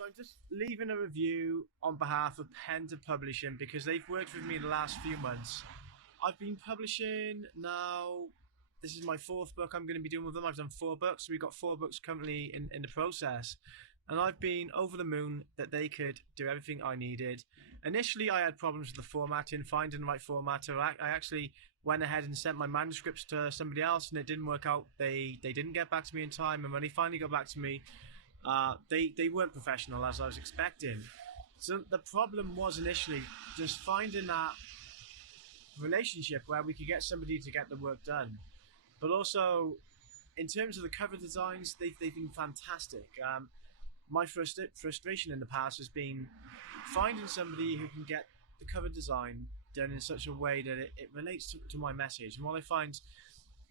So I'm just leaving a review on behalf of Pen2publishing because they've worked with me the last few months. I've been publishing now, this is my 4th book I'm going to be doing with them. I've done 4 books. We've got 4 books currently in the process. And I've been over the moon that they could do everything I needed. Initially, I had problems with the formatting, finding the right formatter. I actually went ahead and sent my manuscripts to somebody else and it didn't work out. They didn't get back to me in time. And when they finally got back to me, they weren't professional as I was expecting. So the problem was initially just finding that relationship where we could get somebody to get the work done. But also, in terms of the cover designs, they've been fantastic. My frustration in the past has been finding somebody who can get the cover design done in such a way that it relates to my message. And what I find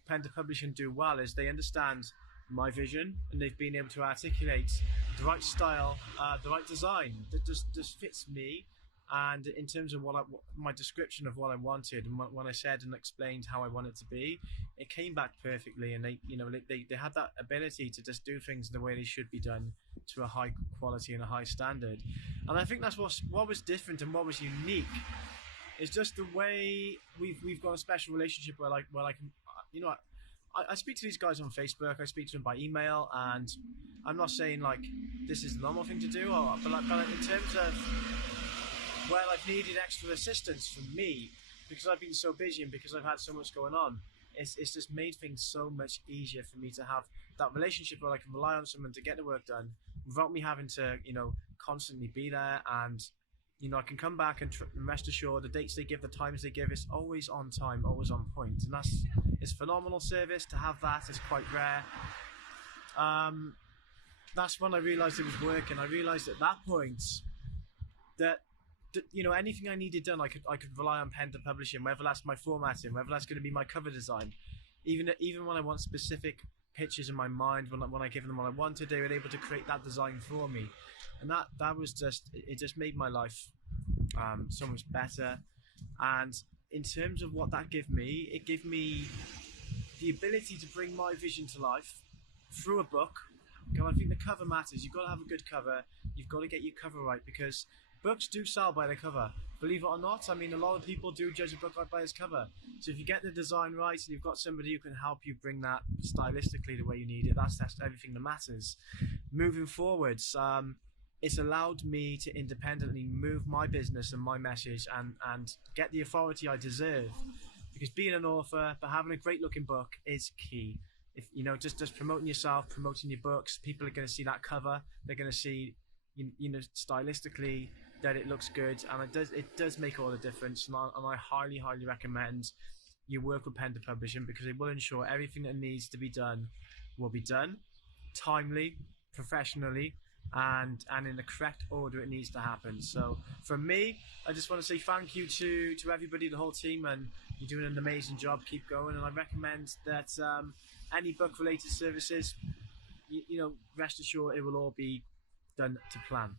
Pen2publishing do well is they understand my vision and they've been able to articulate the right style, the right design that just fits me. And in terms of my description of what I wanted, and when I said and explained how I want it to be, it came back perfectly. And they had that ability to just do things the way they should be done, to a high quality and a high standard. And I think that's what was different and what was unique. Is just the way we've got a special relationship where I can, I speak to these guys on Facebook. I speak to them by email, and I'm not saying like this is the normal thing to do, but in terms of where I've needed extra assistance from me, because I've been so busy and because I've had so much going on, it's just made things so much easier for me to have that relationship where I can rely on someone to get the work done without me having to, constantly be there. And, I can come back and rest assured the dates they give, the times they give, it's always on time, always on point. And it's phenomenal service. To have that is quite rare. That's when I realised it was working. I realised at that point that anything I needed done, I could rely on Pen2publishing, whether that's my formatting, whether that's going to be my cover design. Even when I want specific pictures in my mind, when I give them what I wanted, they were able to create that design for me. And that was it just made my life so much better. And in terms of what that gave me, it gave me the ability to bring my vision to life through a book. And I think the cover matters. You've got to have a good cover. You've got to get your cover right, because books do sell by the cover. Believe it or not, a lot of people do judge a book by its cover. So if you get the design right and you've got somebody who can help you bring that stylistically the way you need it, that's everything that matters. Moving forwards, it's allowed me to independently move my business and my message and get the authority I deserve. Because being an author, but having a great looking book is key. If just promoting yourself, promoting your books, people are going to see that cover. They're going to see, stylistically that it looks good, and it does make all the difference. And I highly recommend you work with Pen2publishing, because it will ensure everything that needs to be done will be done timely, professionally, and in the correct order it needs to happen. So from me, I just want to say thank you to everybody, the whole team, and you're doing an amazing job. Keep going. And I recommend that any book related services, rest assured it will all be done to plan.